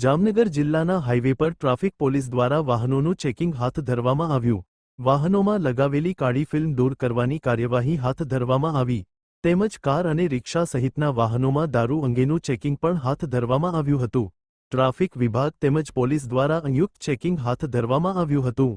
જામનગર જિલ્લાના હાઈવે પર traffic police દ્વારા વાહનોનું ચેકિંગ હાથ ધરવામાં આવ્યું. વાહનોમાં લગાવેલી કાળી ફિલ્મ દૂર કરવાની કાર્યવાહી હાથ ધરવામાં આવી. તેમજ કાર અને રિક્ષા સહિતના વાહનોમાં દારૂ અંગેનું ચેકિંગ પણ હાથ ધરવામાં આવ્યું હતું. ટ્રાફિક વિભાગ તેમજ પોલીસ દ્વારા સંયુક્ત ચેકિંગ હાથ ધરવામાં આવ્યું હતું.